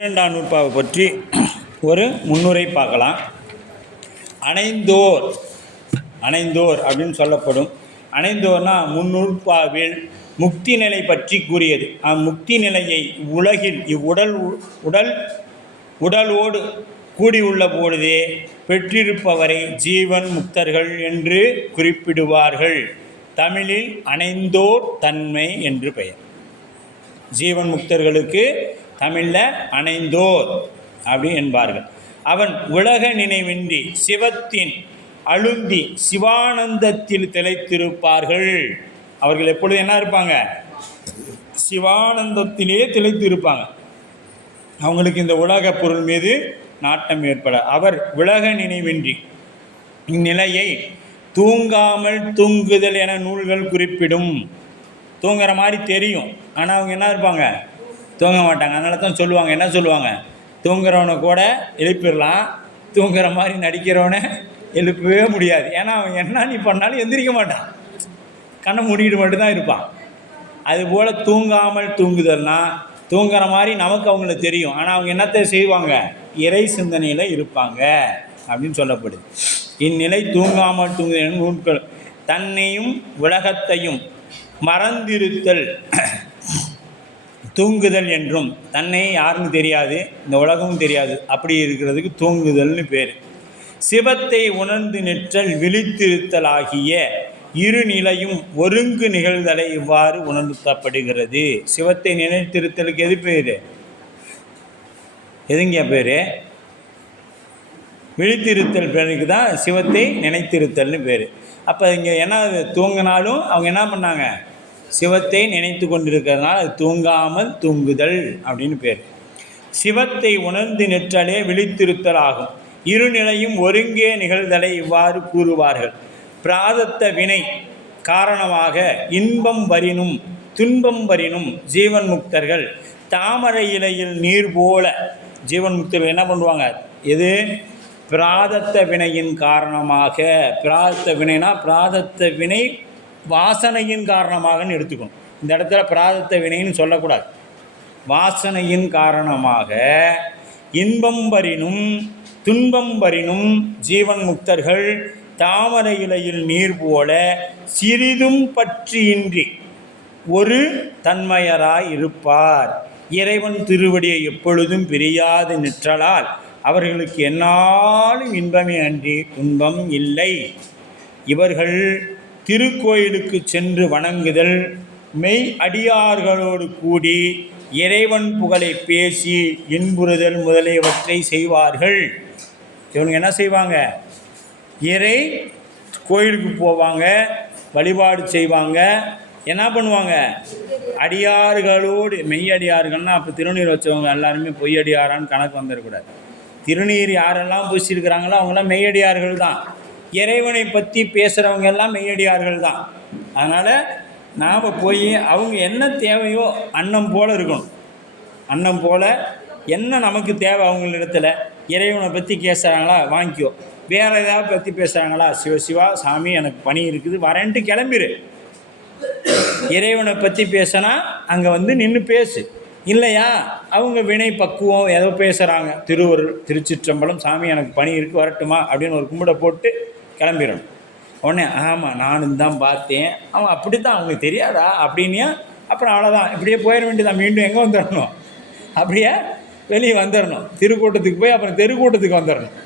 இரண்டாம் நூற்பாவை பற்றி ஒரு முன்னுரை பார்க்கலாம். அணைந்தோர் அப்படின்னு சொல்லப்படும். அணைந்தோர்னா முன்னூற்பாவில் முக்தி நிலை பற்றி கூறியது. முக்தி நிலையை உலகில் உடலோடு கூடியுள்ள பொழுதே பெற்றிருப்பவரை ஜீவன் முக்தர்கள் என்று குறிப்பிடுவார்கள். தமிழில் அணைந்தோர் தன்மை என்று பெயர். ஜீவன் முக்தர்களுக்கு தமிழில் அணைந்தோர் அப்படி என்பார்கள். அவன் உலக நினைவின்றி சிவத்தின் அழுந்தி சிவானந்தத்தில் திளைத்திருப்பார்கள். அவர்கள் எப்பொழுது என்ன இருப்பாங்க? சிவானந்தத்திலே திளைத்திருப்பாங்க. அவங்களுக்கு இந்த உலக பொருள் மீது நாட்டம் ஏற்பட அவர் உலக நினைவின்றி இந்நிலையை தூங்காமல் தூங்குதல் என நூல்கள் குறிப்பிடும். தூங்குற மாதிரி தெரியும், ஆனால் அவங்க என்ன இருப்பாங்க? தூங்க மாட்டாங்க. அதனால தான் சொல்லுவாங்க, என்ன சொல்லுவாங்க? தூங்குறவனை கூட எழுப்பிடலாம், தூங்குற மாதிரி நடிக்கிறவனை எழுப்பவே முடியாது. ஏன்னா அவன் என்ன நீ பண்ணாலும் எந்திரிக்க மாட்டான், கண்ணை மூடிக்கிட்டு மட்டும்தான் இருப்பான். அதுபோல் தூங்காமல் தூங்குதல்னா தூங்குற மாதிரி நமக்கு அவங்கள தெரியும், ஆனால் அவங்க என்னத்தை செய்வாங்க? இறை சிந்தனையில் இருப்பாங்க அப்படின்னு சொல்லப்படுது. இந்நிலை தூங்காமல் தூங்குதல் நூல்கள் தன்னையும் உலகத்தையும் மறந்திருத்தல் தூங்குதல் என்றும். தன்னை யாருன்னு தெரியாது, இந்த உலகமும் தெரியாது, அப்படி இருக்கிறதுக்கு தூங்குதல்னு பேர். சிவத்தை உணர்ந்து நிற்றல் விழித்திருத்தல் ஆகிய இரு நிலையும் ஒருங்கு நிகழ்தலை இவ்வாறு உணர்த்தப்படுகிறது. சிவத்தை நினைத்திருத்தலுக்கு எது பேர்? எதுங்க பேர்? விழித்திருத்தல் பேருக்கு தான் சிவத்தை நினைத்திருத்தல்னு பேர். அப்போ இங்கே என்ன தூங்கினாலும் அவங்க என்ன பண்ணாங்க? சிவத்தை நினைத்து கொண்டிருக்கிறதுனால அது தூங்காமல் தூங்குதல் அப்படின்னு பேர். சிவத்தை உணர்ந்து நிற்றலே விழித்திருத்தல் ஆகும். இருநிலையும் ஒருங்கே நிகழ்தலை இவ்வாறு கூறுவார்கள். பிராதத்த வினை காரணமாக இன்பம் வரினும் துன்பம் வரினும் ஜீவன் முக்தர்கள் தாமரை இலையில் நீர் போல. ஜீவன் முக்தர்கள் என்ன பண்ணுவாங்க? எது? பிராதத்த வினையின் காரணமாக. பிராதத்த வினைனா பிராதத்த வினை வாசனையின் காரணமாகன்னு எடுத்துக்கணும். இந்த இடத்துல பிராதத்த வினைன்னு சொல்லக்கூடாது. வாசனையின் காரணமாக இன்பம் வரினும் துன்பம் வரினும் ஜீவன் முக்தர்கள் தாமரை இலையில் நீர் போல சிறிதும் பற்றியின்றி ஒரு தன்மையராய் இருப்பார். இறைவன் திருவடியை எப்பொழுதும் பிரியாது நிற்றலால் அவர்களுக்கு எந்நாளும் இன்பமே அன்றி துன்பம் இல்லை. இவர்கள் திருக்கோயிலுக்கு சென்று வணங்குதல், மெய் அடியார்களோடு கூடி இறைவன் புகழை பேசி இன்புறுதல் முதலியவற்றை செய்வார்கள். இவங்க என்ன செய்வாங்க? இறை கோயிலுக்கு போவாங்க, வழிபாடு செய்வாங்க. என்ன பண்ணுவாங்க? அடியார்களோடு, மெய் அடியார்கள்னால் அப்போ திருநீர் வச்சவங்க எல்லாருமே பொய்யடியாரான்னு கணக்கு வந்துடக்கூடாது. திருநீர் யாரெல்லாம் பூசியிருக்கிறாங்களோ அவங்களாம் மெய்யடியார்கள் தான். இறைவனை பற்றி பேசுகிறவங்க எல்லாம் மெய்யடியார்கள் தான். அதனால் நாம் போய் அவங்க என்ன தேவையோ அன்னம் போல் இருக்கணும். அன்னம் போல் என்ன நமக்கு தேவை அவங்களிடத்தில்? இறைவனை பற்றி பேசுகிறாங்களா? வாங்கிக்கோ. வேறு ஏதாவது பற்றி பேசுகிறாங்களா? சிவா சாமி எனக்கு பணி இருக்குது வரேன்ட்டு கிளம்பிடு. இறைவனை பற்றி பேசினா அங்கே வந்து நின்று பேசு. இல்லையா அவங்க வினை பக்குவம் ஏதோ பேசுகிறாங்க, திருவருள் திருச்சிற்றம்பலம் சாமி எனக்கு பணி இருக்குது வரட்டுமா அப்படின்னு ஒரு கும்பிட போட்டு கிளம்பிடணும். உடனே ஆமாம் நானும் தான் பார்த்தேன், அவன் அப்படி தான் அவங்களுக்கு தெரியாதா அப்படின்னா அப்புறம் அவ்வளோதான், இப்படியே போயிட வேண்டியதான். மீண்டும் எங்கே வந்துடணும்? அப்படியே வெளியே வந்துடணும். திருக்கூட்டத்துக்கு போய் அப்புறம் தெருக்கூட்டத்துக்கு வந்துடணும்.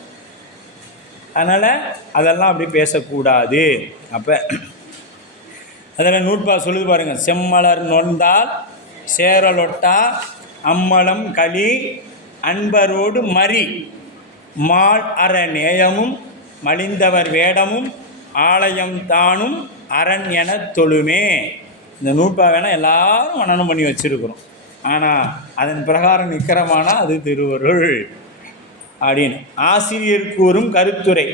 அதனால் அதெல்லாம் அப்படி பேசக்கூடாது. அப்போ அதில் நூற்பா சொல்லுது பாருங்கள். செம்மலர் நொந்தால் சேரலொட்டா அம்மலம் களி அன்பரோடு மறி மால் அற நேயமும் மலிந்தவர் வேடமும் ஆலயம் தானும் அரண் என தொழுமே. இந்த நூற்பா வேணால் எல்லாரும் மனனம் பண்ணி வச்சுருக்குறோம், ஆனால் அதன் பிரகாரம் நிற்கிறமானா அது திருவருள் அப்படின்னு ஆசிரியர் கூறும் கருத்துரை.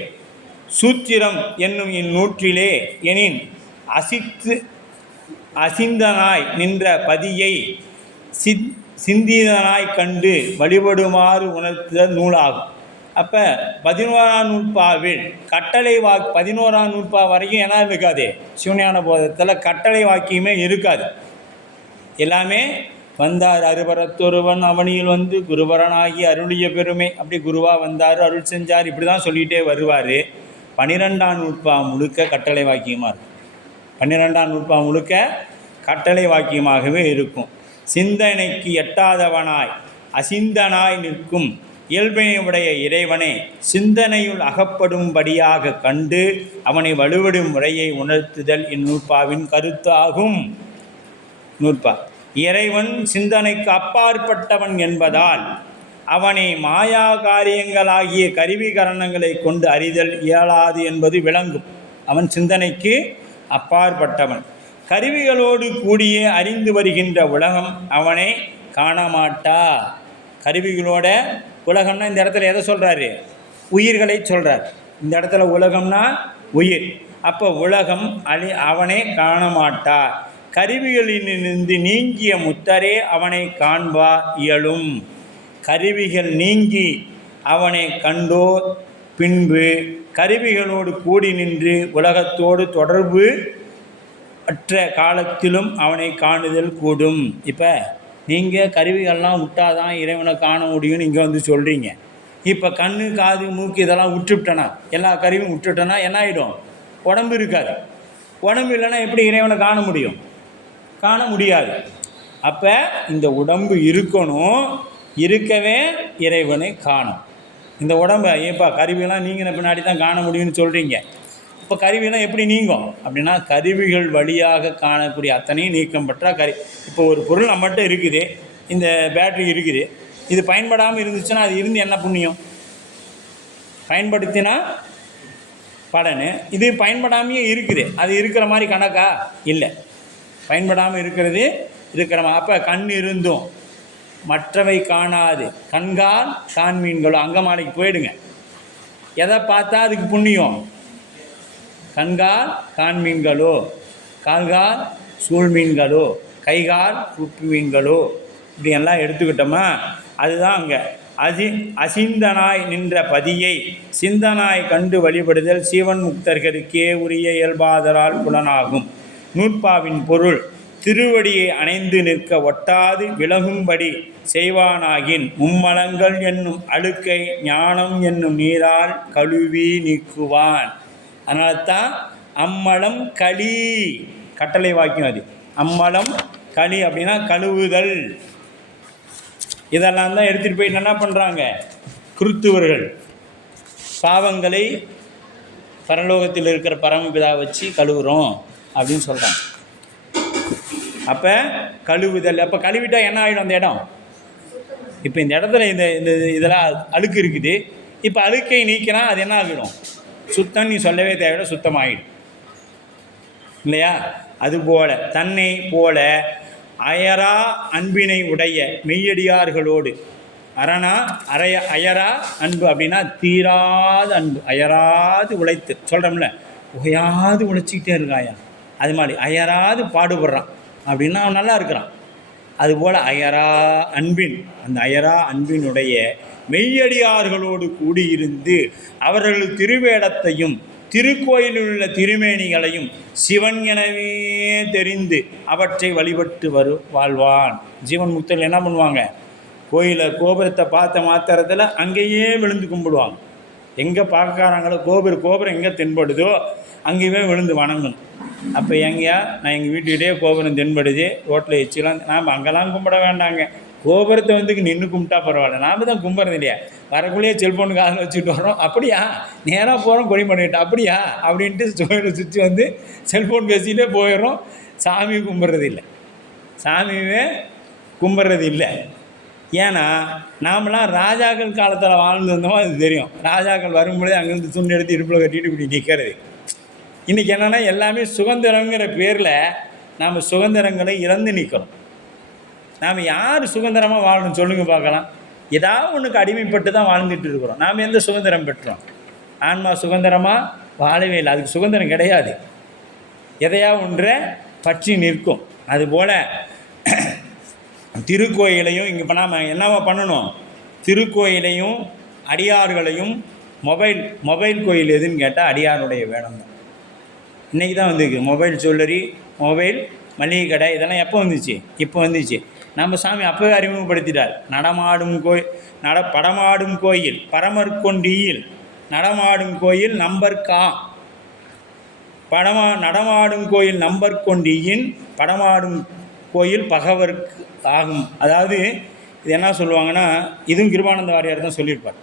சூத்திரம் என்னும் இந்நூற்றிலே எனின் அசிந்தனாய் நின்ற பதியை சிந்திதனாய் கண்டு வழிபடுமாறு உணர்த்துதல் நூலாகும். அப்போ 11ஆம் நூற்பாவில் கட்டளை 11ஆம் நூற்பா வரைக்கும் என்ன இருக்காது? சிவஞான போதத்தில் கட்டளை வாக்கியமே இருக்காது. எல்லாமே வந்தார் அருபரத்தொருவன் அவனியில் வந்து குருபரனாகி அருளிய பெருமை. அப்படி குருவாக வந்தார், அருள் செஞ்சார், இப்படி தான் சொல்லிகிட்டே வருவார். 12ஆம் நூற்பா முழுக்க கட்டளை வாக்கியமாக இருக்கும். 12ஆம் நூற்பா முழுக்க கட்டளை வாக்கியமாகவே இருக்கும். சிந்தனைக்கு எட்டாதவனாய் அசிந்தனாய் நிற்கும் இயல்பினை உடைய இறைவனை சிந்தனையுள் அகப்படும்படியாக கண்டு அவனை வலுவிடும் முறையை உணர்த்துதல் இந்நூற்பாவின் கருத்தாகும். நூற்பா இறைவன் சிந்தனைக்கு அப்பாற்பட்டவன் என்பதால் அவனை மாயா காரியங்களாகிய கருவிகரணங்களை கொண்டு அறிதல் இயலாது என்பது விளங்கும். அவன் சிந்தனைக்கு அப்பாற்பட்டவன். கருவிகளோடு கூடிய அறிந்து வருகின்ற உலகம் அவனை காணமாட்டா. கருவிகளோட உலகம்னா இந்த இடத்துல எதை சொல்கிறாரு? உயிர்களை சொல்கிறார். இந்த இடத்துல உலகம்னா உயிர். அப்போ உலகம் அவனை காணமாட்டா. கருவிகளிலிருந்து நீங்கிய முத்தரே அவனை காண்பா இயலும். கருவிகள் நீங்கி அவனை கண்டோ பின்பு கருவிகளோடு கூடி நின்று உலகத்தோடு தொடர்பு அற்ற காலத்திலும் அவனை காணுதல் கூடும். இப்போ நீங்கள் கருவிகள்லாம் விட்டாதான் இறைவனை காண முடியும்னு இங்கே வந்து சொல்கிறீங்க. இப்போ கண்ணு காது மூக்கு இதெல்லாம் விட்டுவிட்டனா, எல்லா கருவியும் விட்டுவிட்டனா என்ன ஆகிடும்? உடம்பு இருக்காது. உடம்பு இல்லைன்னா எப்படி இறைவனை காண முடியும்? காண முடியாது. அப்போ இந்த உடம்பு இருக்கணும், இருக்கவே இறைவனை காணும். இந்த உடம்பை ஏப்பா கருவியெல்லாம் நீங்கின பின்னாடி தான் காண முடியும்னு சொல்கிறீங்க. இப்போ கருவியெல்லாம் எப்படி நீங்கும் அப்படின்னா கருவிகள் வழியாக காணக்கூடிய அத்தனையும் நீக்கம் பெற்றால் இப்போ ஒரு பொருள் நம்மகிட்ட இருக்குது, இந்த பேட்ரி இருக்குது, இது பயன்படாமல் இருந்துச்சுன்னா அது இருந்து என்ன புண்ணியம்? பயன்படுத்தினா பலனு. இது பயன்படாமையே இருக்குது, அது இருக்கிற மாதிரி கணக்கா? இல்லை, பயன்படாமல் இருக்கிறது இருக்கிற. அப்போ கண் இருந்தும் மற்றவை காணாது கண்கால் காண்மீன்களோ. அங்கமாலைக்கு போயிடுங்க. எதை பார்த்தா அதுக்கு புண்ணியம்? கண்கால் காண்மீன்களோ, கால்கால் சூழ்மீன்களோ, கைகால் உப்பு மீன்களோ, இப்படி எல்லாம் எடுத்துக்கிட்டோமா அதுதான் அங்கே அசிந்தனாய் நின்ற பதியை சிந்தனாய் கண்டு வழிபடுதல் சீவன் முக்தர்களுக்கே உரிய இயல்பாதலால் புலனாகும். நூற்பாவின் பொருள் திருவடியை அணைந்து நிற்க ஒட்டாது விலகும்படி செய்வானாகின் மும்மலங்கள் என்னும் அழுக்கை ஞானம் என்னும் நீரால் கழுவி நீக்குவான். அதனால தான் அம்மலம் களி கட்டளை வாக்கியம். அது அம்மலம் களி அப்படின்னா கழுவுதல். இதெல்லாம் தான் எடுத்துகிட்டு போயிட்டு என்ன பண்ணுறாங்க கிறித்துவர்கள்? பாவங்களை பரலோகத்தில் இருக்கிற பரமபிதா வச்சு கழுவுறோம் அப்படின்னு சொல்கிறாங்க. அப்போ கழுவுதல். அப்போ கழுவிட்டால் என்ன ஆகிடும் அந்த இடம்? இப்போ இந்த இடத்துல இந்த இந்த இதெல்லாம் அழுக்கு இருக்குது. இப்போ அழுக்கை நீக்கினா அது என்ன ஆகிடும்? சுத்தம். நீ சொல்லவே தேவையில்லை, சுத்தமாகிடும் இல்லையா? அதுபோல தன்னை போல அயரா அன்பினை உடைய மெய்யடியார்களோடு அரணா அயரா அன்பு அப்படின்னா தீராத அன்பு, அயராது உழைத்து சொல்கிறோம்ல, உகையாது உழைச்சிக்கிட்டே இருக்காயா, அது மாதிரி அயராது பாடுபடுறான் அப்படின்னா அவன் நல்லா இருக்கிறான். அதுபோல் அயரா அன்பின், அந்த அயரா அன்பினுடைய மெய்யடியார்களோடு கூடியிருந்து அவர்கள் திருவேடத்தையும் திருக்கோயிலில் உள்ள திருமேனிகளையும் சிவன் எனவே தெரிந்து அவற்றை வழிபட்டு வாழ்வான். ஜீவன் முக்தர்கள் என்ன பண்ணுவாங்க? கோயிலை கோபுரத்தை பார்த்த மாத்திரத்தில் அங்கேயே விழுந்து கும்பிடுவாங்க. எங்கே பார்க்குறாங்களோ கோபுரம் எங்கே தென்படுதோ அங்கேயுமே விழுந்து வணங்கணும். அப்போ எங்கேயா நான் எங்கள் வீட்டுக்கிட்டே கோபுரம் தென்படுது, ரோட்டில் வச்சுலாம் நாம் அங்கெல்லாம் கும்பிட வேண்டாங்க, கோபுரத்தை வந்து நின்று கும்பிட்டா பரவாயில்ல. நாம் தான் கும்பிட்றது இல்லையா, வரக்குள்ளேயே செல்ஃபோனு காதில் வச்சுட்டு வரோம். அப்படியா நேராக போகிறோம் கொடி பண்ணிவிட்டோம், அப்படியா அப்படின்ட்டு சுற்றி வந்து செல்ஃபோன் பேசிகிட்டே போயிடுறோம். சாமி கும்பிட்றது இல்லை, சாமியே கும்பிட்றது இல்லை. ஏன்னா நாமெல்லாம் ராஜாக்கள் காலத்தில் வாழ்ந்து வந்தோமோ அது தெரியும். ராஜாக்கள் வரும்பொழுது அங்கேருந்து துண்டு எடுத்து இடுப்பில் கட்டிட்டு இப்படி நிற்கிறது. இன்றைக்கி என்னென்னா எல்லாமே சுதந்திரங்கிற பேரில் நாம் சுதந்திரங்களை இழந்து நிற்கிறோம். நாம் யார் சுதந்திரமாக வாழணும் சொல்லுங்கள் பார்க்கலாம்? ஏதாவது ஒன்றுக்கு அடிமைப்பட்டு தான் வாழ்ந்துட்டு இருக்கிறோம். நாம் எந்த சுதந்திரம் பெற்றோம்? ஆன்மா சுதந்திரமாக வாழவே இல்லை, அதுக்கு சுதந்திரம் கிடையாது. எதையா ஒன்றை பற்றி நிற்கும். அதுபோல் திருக்கோயிலையும் இங்கே இப்போ நாம் என்னவா பண்ணணும்? திருக்கோயிலையும் அடியார்களையும் மொபைல் கோயில் எதுன்னு கேட்டால் அடியாருடைய வேடம் தான். இன்றைக்கி தான் வந்துருக்கு மொபைல் ஜுவல்லரி, மொபைல் மளிகை கடை, இதெல்லாம் எப்போ வந்துச்சு? இப்போ வந்துச்சு. நம்ம சாமி அப்போவே அறிமுகப்படுத்திட்டார். நடமாடும் படமாடும் கோயில் பரமற்கொண்டியில் நடமாடும் கோயில் நம்பர்கா நடமாடும் கோயில் நம்பர்கொண்டியின் படமாடும் கோயில் பகவர்க்கு ஆகும். அதாவது இது என்ன சொல்லுவாங்கன்னா, இதுவும் கிருபானந்த வாரியார் தான் சொல்லியிருப்பார்.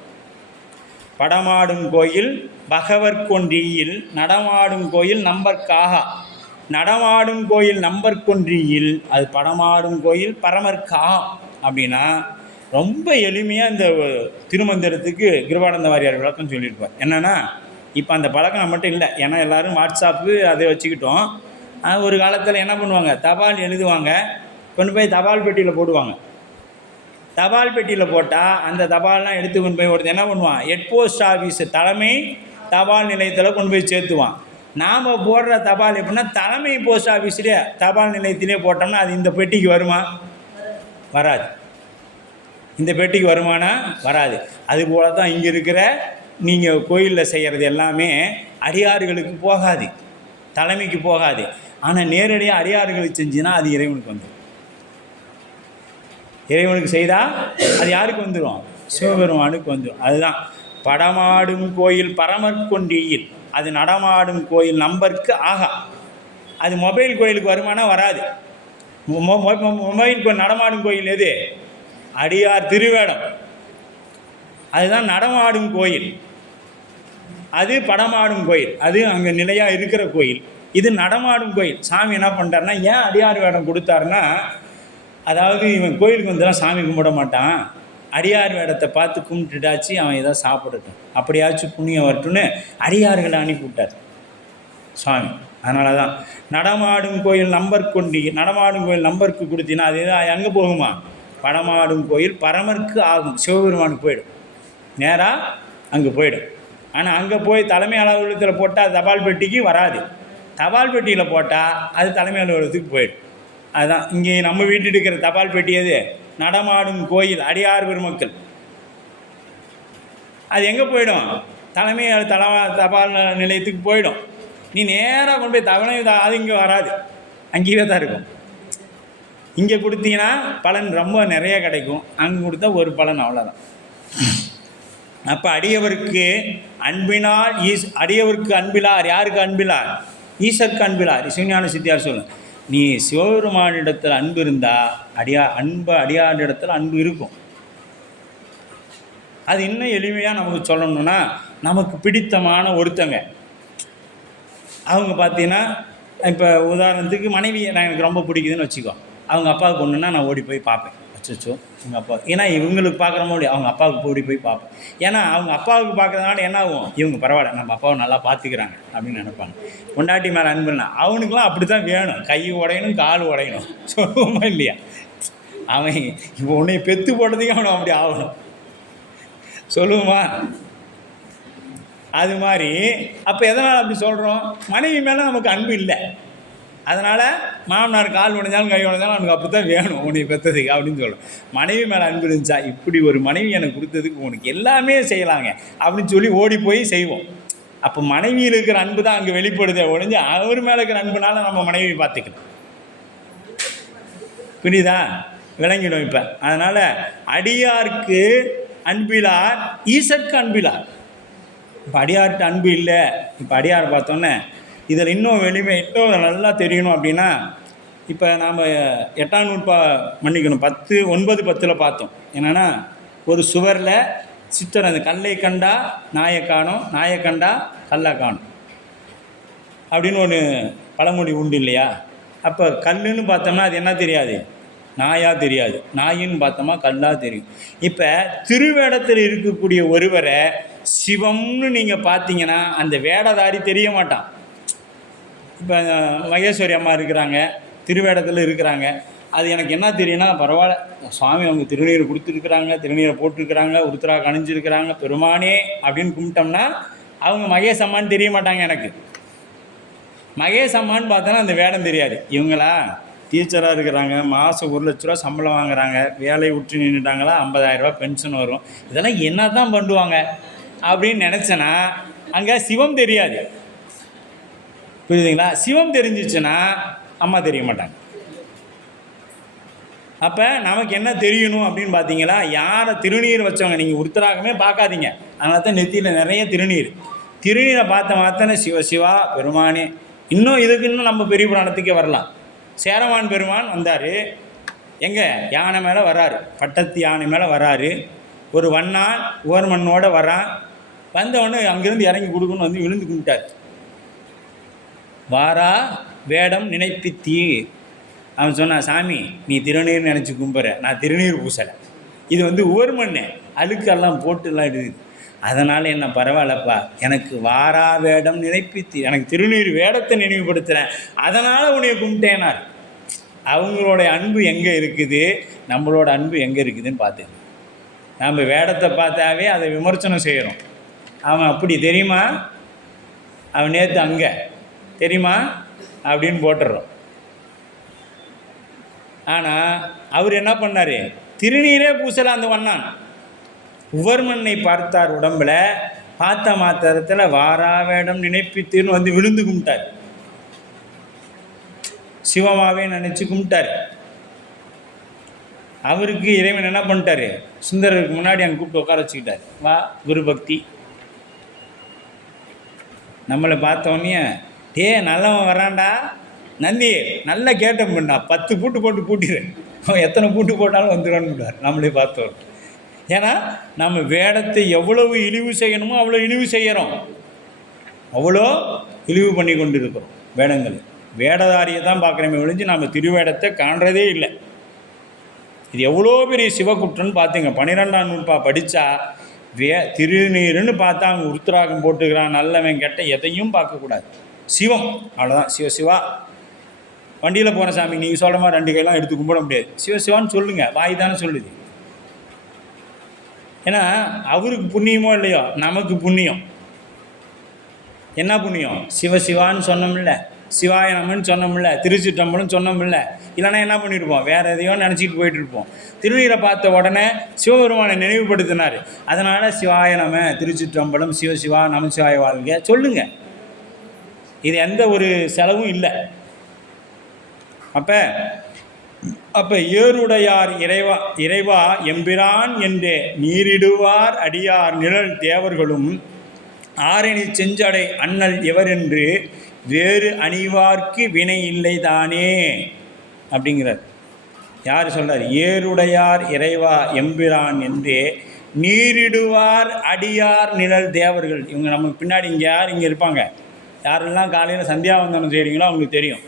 படமாடும் கோயில் பகவர்கொன்றியில் நடமாடும் கோயில் நம்பர்க்காக நடமாடும் கோயில் நம்பர்கொன்றியில் அது படமாடும் கோயில் பரமர்க்கா அப்படின்னா ரொம்ப எளிமையாக இந்த திருமந்திரத்துக்கு கிருபானந்த வாரியார் விளக்கம் சொல்லியிருப்பார். என்னென்னா, இப்போ அந்த பழக்கம் நம்மகிட்ட இல்லை. ஏன்னா எல்லோரும் வாட்ஸ்அப்பு அதை வச்சுக்கிட்டோம். ஒரு காலத்தில் என்ன பண்ணுவாங்க, தபால் எழுதுவாங்க, கொண்டு போய் தபால் பெட்டியில் போடுவாங்க. தபால் பெட்டியில் போட்டால் அந்த தபால்லாம் எடுத்து கொண்டு போய் ஒருத்தர் என்ன பண்ணுவான், ஹெட் போஸ்ட் ஆஃபீஸு தலைமை தபால் நிலையத்தில் கொண்டு போய் சேர்த்துவான். நாம் போடுற தபால் எப்படின்னா தலைமை போஸ்ட் ஆஃபீஸ்லேயே தபால் நிலையத்திலே போட்டோம்னா அது இந்த பெட்டிக்கு வருமா? வராது. இந்த பெட்டிக்கு வருமானா? வராது. அதுபோல தான் இங்கே இருக்கிற நீங்கள் கோயிலில் செய்கிறது எல்லாமே அடியார்களுக்கு போகாது, தலைமைக்கு போகாது. ஆனால் நேரடியாக அடியார்களுக்கு செஞ்சுன்னா அது இறைவனுக்கு வந்துடும். இறைவனுக்கு செய்தால் அது யாருக்கு வந்துடும்? சிவபெருமானுக்கு வந்துடும். அதுதான் படமாடும் கோயில் பரமற்கொண்டியில் அது நடமாடும் கோயில் நம்பருக்கு ஆகா. அது மொபைல் கோயிலுக்கு வருமானா? வராது. மொபைல் நடமாடும் கோயில் எது? அடியார் திருவேடம். அதுதான் நடமாடும் கோயில். அது படமாடும் கோயில், அது அங்கே நிலையாக இருக்கிற கோயில். இது நடமாடும் கோயில். சாமி என்ன பண்ணுறாருன்னா, ஏன் அடியார் வேடம் கொடுத்தாருன்னா, அதாவது இவன் கோயிலுக்கு வந்துலாம் சாமி கும்பிட மாட்டான், அடியார் வேடத்தை பார்த்து கும்பிட்டுட்டாச்சு அவன் ஏதாவது சாப்பிடட்டும், அப்படியாச்சும் புண்ணியம் வரட்டும்னு அடியார்களை அனுப்பிவிட்டார் சுவாமி. அதனால தான் நடமாடும் கோயில் நம்பர்கொண்டி நடமாடும் கோயில் நம்பருக்கு கொடுத்தீங்கன்னா அது எங்கே போகுமா? படமாடும் கோயில் பரமருக்கு ஆகும், சிவபெருமானுக்கு போயிடும், நேராக அங்கே போயிடும். ஆனால் அங்கே போய் தலைமை அலுவலகத்தில் போட்டால் தபால் பெட்டிக்கு வராது. தபால் பெட்டியில் போட்டால் அது தலைமை அலுவலகத்துக்கு போயிடும். அதுதான் இங்கே நம்ம வீட்டில் இருக்கிற தபால் பெட்டி எது? நடமாடும் கோயில் அடியார் பெருமக்கள். அது எங்கே போயிடும்? தலைமை தபால் நிலையத்துக்கு போயிடும். நீ நேராக கொண்டு போய் தவணை அது இங்கே வராது, அங்கேயே தான் இருக்கும். இங்கே கொடுத்தீங்கன்னா பலன் ரொம்ப நிறைய கிடைக்கும், அங்கே கொடுத்தா ஒரு பலன், அவ்வளோதான். அப்போ அடியவருக்கு அன்பினால் அடியவருக்கு அன்பிலார். யாருக்கு அன்பிலார்? ஈசருக்கு அன்பிலார். சிவஞான சித்தியார் சொல்லும், நீ சிவபெருமானிடத்தில் அன்பு இருந்தால் அடியாரிடத்தில் அன்பு இருக்கும். அது இன்னும் எளிமையாக நமக்கு சொல்லணும்னா, நமக்கு பிடித்தமான ஒருத்தங்க அவங்க பார்த்தீங்கன்னா, இப்போ உதாரணத்துக்கு மனைவி எனக்கு ரொம்ப பிடிக்குதுன்னு வச்சுக்கோ, அவங்க அப்பாவுக்கு ஒன்றுனா நான் ஓடி போய் பார்ப்பேன். அச்சோ எங்கள் அப்பா, ஏன்னா இவங்களுக்கு பார்க்குற மாதிரி அவங்க அப்பாவுக்கு ஓடி போய் பார்ப்பேன். ஏன்னா அவங்க அப்பாவுக்கு பார்க்குறதுனால என்ன ஆகும், இவங்க பரவாயில்ல நம்ம அப்பாவை நல்லா பார்த்துக்கிறாங்க அப்படின்னு நினைப்பாங்க. பொண்டாட்டி மேலே அன்புனா அவனுக்குலாம் அப்படி தான் வேணும், கை உடையணும் கால் உடையணும், சொல்லுவோமா இல்லையா? அவன் இப்போ உன்னை பெற்று போட்டதுக்கு அவனை அப்படி ஆகணும், சொல்லுவோமா? அது மாதிரி அப்போ எதனால் அப்படி சொல்கிறோம்? மனைவி மேலே நமக்கு அன்பு இல்லை, அதனால் மாமனார் கால் உடைஞ்சாலும் கை உடைஞ்சாலும் அவனுக்கு அப்படி தான் வேணும் உன்னை பெற்றதுக்கு அப்படின்னு சொல்கிறோம். மனைவி மேலே அன்பு இருந்துச்சா, இப்படி ஒரு மனைவி எனக்கு கொடுத்ததுக்கு உனக்கு எல்லாமே செய்யலாங்க அப்படின்னு சொல்லி ஓடி போய் செய்வோம். அப்போ மனைவியில் இருக்கிற அன்பு தான் அங்கே வெளிப்படுதே ஒழிஞ்சு அவர் மேலே இருக்கிற அன்புனால நம்ம மனைவி பார்த்துக்கணும். புரியுதா? விளங்கிடும் இப்போ. அதனால் அடியாருக்கு அன்பிலார் ஈசற்கு அன்பிலார். இப்போ அடியார்கிட்ட அன்பு இல்லை. இப்போ அடியார் பார்த்தோன்னே இதில் இன்னும் இன்னும் நல்லா தெரியணும் அப்படின்னா, இப்போ நாம் 8ஆம் மன்னிக்கணும் 9:10 பார்த்தோம். என்னென்னா, ஒரு சுவரில் சித்தர் அந்த கல்லை கண்டா நாயை காணும், நாயை கண்டா கல்லை காணும் அப்படின்னு ஒரு பழமொழி உண்டு இல்லையா? அப்போ கல்லுன்னு பார்த்தோம்னா அது என்ன தெரியாது, நாயாக தெரியாது, நாயின்னு பார்த்தோமா கல்லாக தெரியும். இப்போ திருவேடத்தில் இருக்கக்கூடிய ஒருவரை சிவம்னு நீங்கள் பார்த்தீங்கன்னா அந்த வேடதாரி தெரிய மாட்டான். இப்போ மகேஸ்வரி அம்மா இருக்கிறாங்க, திருவேடத்தில் இருக்கிறாங்க, அது எனக்கு என்ன தெரியும்னா, பரவாயில்ல சுவாமி அவங்க திருநீரை கொடுத்துருக்குறாங்க, திருநீரை போட்டிருக்கிறாங்க, உருத்தராக அணிஞ்சிருக்கிறாங்க, பெருமானே அப்படின்னு கும்பிட்டோம்னா அவங்க மகேஷ் அம்மான்னு தெரிய மாட்டாங்க. எனக்கு மகேஷ் அம்மான்னு பார்த்தோன்னா அந்த வேடம் தெரியாது. இவங்களா டீச்சராக இருக்கிறாங்க, மாதம் 1 லட்ச ரூபா சம்பளம் வாங்குகிறாங்க, வேலையை விட்டு நின்றுட்டாங்களா 50,000 ரூபா பென்ஷன் வரும், இதெல்லாம் என்ன தான் பண்ணுவாங்க அப்படின்னு நினச்சேன்னா அங்கே சிவம் தெரியாது. புரியுதுங்களா? சிவம் தெரிஞ்சிச்சுன்னா அம்மா தெரிய மாட்டாங்க. அப்போ நமக்கு என்ன தெரியணும் அப்படின்னு பார்த்தீங்களா, யாரை திருநீர் வச்சவங்க நீங்கள் உருத்தராகமே பார்க்காதீங்க. அதனால தான் நெத்தியில் நிறைய திருநீர். திருநீரை பார்த்த மாத்தனை சிவ சிவா பெருமானே. இன்னும் நம்ம பெரிய புராணத்துக்கே வரலாம். சேரமான் பெருமான் வந்தார். எங்கே யானை மேலே வராரு, பட்டத்து யானை மேலே வராரு. ஒரு வண்ணான் ஓர் மண்ணோடு வரான். வந்தவொடனே அங்கேருந்து இறங்கி கொடுக்கணும்னு வந்து விழுந்து கும்பிட்டார். வாரா வேடம் நினைப்பித்தி. அவன் சொன்னான், சாமி நீ திருநீர் நினச்சி கும்புற, நான் திருநீர் பூசலை. இது வந்து ஓர் மண்ணு அழுக்கெல்லாம் போட்டுலாம் இருக்குது. அதனால் என்ன பரவாயில்லப்பா, எனக்கு வாரா வேடம் நினைப்பித்தி, எனக்கு திருநீர் வேடத்தை நினைவுபடுத்துகிறேன், அதனால் உன்னை கும்பிட்டேனார். அவங்களுடைய அன்பு எங்கே இருக்குது, நம்மளோட அன்பு எங்கே இருக்குதுன்னு பார்த்துங்க. நம்ம வேடத்தை பார்த்தாவே அதை விமர்சனம் செய்கிறோம். அவன் அப்படி தெரியுமா, அவன் நேற்று அங்கே தெரியுமா அப்படின்னு போட்டுடுறோம். ஆனால் அவர் என்ன பண்ணார், திருநீரே பூசலை அந்த வண்ணான். உவர்மண்ணை பார்த்தார் உடம்புல, பார்த்த மாத்திரத்தில் வாரா வேடம் நினைப்பித்துன்னு வந்து விழுந்து கும்பிட்டார். சிவமாவே நினச்சி கும்பிட்டார். அவருக்கு இறைவன் என்ன பண்ணிட்டாரு, சுந்தரருக்கு முன்னாடி அங்கே கூப்பிட்டு உட்கார வச்சுக்கிட்டார். வா குரு பக்தி. நம்மளை பார்த்தோன்னே, நல்லவன் வரான்டா நந்தி, நல்லா கேட்டம் பண்ணா, 10 பூட்டு போட்டு பூட்டிடுறேன், அவன் எத்தனை பூட்டு போட்டாலும் வந்துடுவான்னுட்டார் நம்மளே பார்த்தோம். ஏன்னா நம்ம வேடத்தை எவ்வளவு இழிவு செய்யணுமோ அவ்வளோ இழிவு செய்கிறோம், அவ்வளோ இழிவு பண்ணி கொண்டு இருக்கிறோம். வேடங்கள் வேடதாரியை தான் பார்க்குறோமே ஒழிஞ்சு நம்ம திருவேடத்தை காண்றதே இல்லை. இது எவ்வளோ பெரிய சிவக்குற்றன்னு பார்த்துங்க. 12ஆம் நூற்பா படித்தா திருநீருன்னு பார்த்தா அவங்க உருத்திராகம் போட்டுக்கிறான், நல்லவன் கெட்ட எதையும் பார்க்கக்கூடாது. சிவம் அவ்வளோதான். சிவசிவா. வண்டியில் போகிற சாமி நீங்கள் சொல்கிற மாதிரி 2 கையெல்லாம் எடுத்து கும்பிட முடியாது. சிவசிவான்னு சொல்லுங்கள், வாய் தானே சொல்லுது. ஏன்னா அவருக்கு புண்ணியமோ இல்லையோ, நமக்கு புண்ணியம். என்ன புண்ணியம், சிவசிவான்னு சொன்னோம்ல, சிவாய நமன்னு சொன்னோம்ல, திருச்சிற்றம்பலம் சொன்னோம்ல. இல்லைன்னா என்ன பண்ணியிருப்போம், வேறு எதையோ நினச்சிட்டு போயிட்டு இருப்போம். திருநீரை பார்த்த உடனே சிவபெருமானை நினைவுபடுத்தினார். அதனால் சிவாய நம, திருச்சிற்றம்பலம், சிவசிவா, நமசிவாய வாழ்க சொல்லுங்கள். இது எந்த ஒரு செலவும் இல்லை. அப்போ ஏருடையார் இறைவா எம்பிரான் என்று நீரிடுவார் அடியார் நிழல் தேவர்களும் ஆரணி செஞ்சடை அண்ணல் எவரென்று வேறு அணிவார்க்கு வினை இல்லை தானே அப்படிங்கிறார். யார் சொல்கிறார், ஏருடையார் இறைவா எம்பிரான் என்று நீரிடுவார் அடியார் நிழல் தேவர்கள். இவங்க நமக்கு பின்னாடி இங்கே யார் இங்கே இருப்பாங்க, யாரெல்லாம் காலையில் சந்தியாவந்தனம் செய்கிறீங்களோ அவங்களுக்கு தெரியும்.